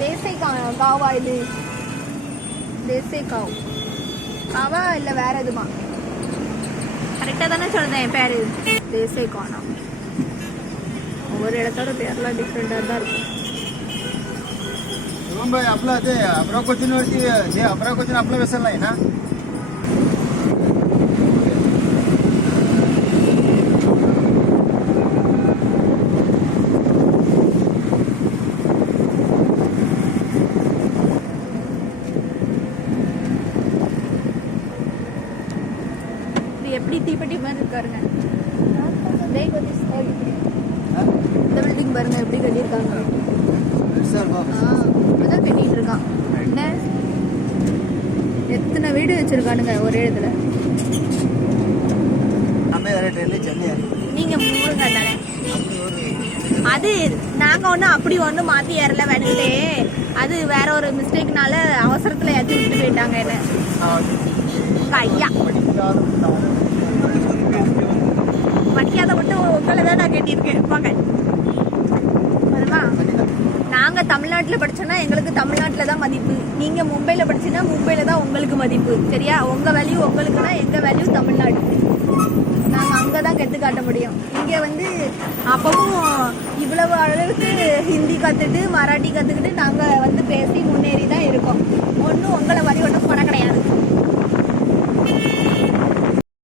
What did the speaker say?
தேசை காவா இது? தேசை காவா இல்லை வேற எதுமா? கரெக்டாக தானே சொல்றேன் என் பேரு? தேசை கானா. ஒவ்வொரு இடத்தோட பேர்லாம் டிஃப்ரெண்டாக தான் இருக்கும். आपलं ते अमरावतीवरती जे अमरावती आपला व्यसन आहे ना. எப்படி தீப்பெட்டி மாதிரி இருக்காருங்க. இந்த பில்டிங் பாருங்க எப்படி கட்டியிருக்காங்க. இப்படிதான் கட்டிட்டு இருக்கான். என்ன எத்தனை வீடு வச்சிருக்கானுங்க ஒரே இடத்துல. நீங்க மூடுங்க தானே. அது நாங்க ஒண்ணு அப்படி ஒண்ணு மாத்தி ஏறல வேணுங்களே. அது வேற ஒரு மிஸ்டேக்னால அவசரத்துல ஏற்றி விட்டு போயிட்டாங்க என்ன. கையா படிக்காத மட்டும் உங்களை தான் நான் கேட்டிருக்கேன். வாங்க நாங்க தமிழ்நாட்டுல படிச்சோம்னா எங்களுக்கு தமிழ்நாட்டுல தான் மதிப்பு. நீங்க மும்பைல படிச்சீங்கன்னா மும்பைல தான் உங்களுக்கு மதிப்பு. சரியா? உங்க வேல்யூ உங்களுக்குன்னா எங்க வேல்யூ தமிழ்நாடு. நாங்க அங்கதான் கெத்து காட்ட முடியும். இங்க வந்து அப்பவும் இவ்வளவு அளவுக்கு ஹிந்தி கத்துட்டு மராட்டி கத்துக்கிட்டு நாங்க வந்து பேசி முன்னேறி தான் இருக்கோம். ஒன்றும் உங்களை மாதிரி ஒன்றும்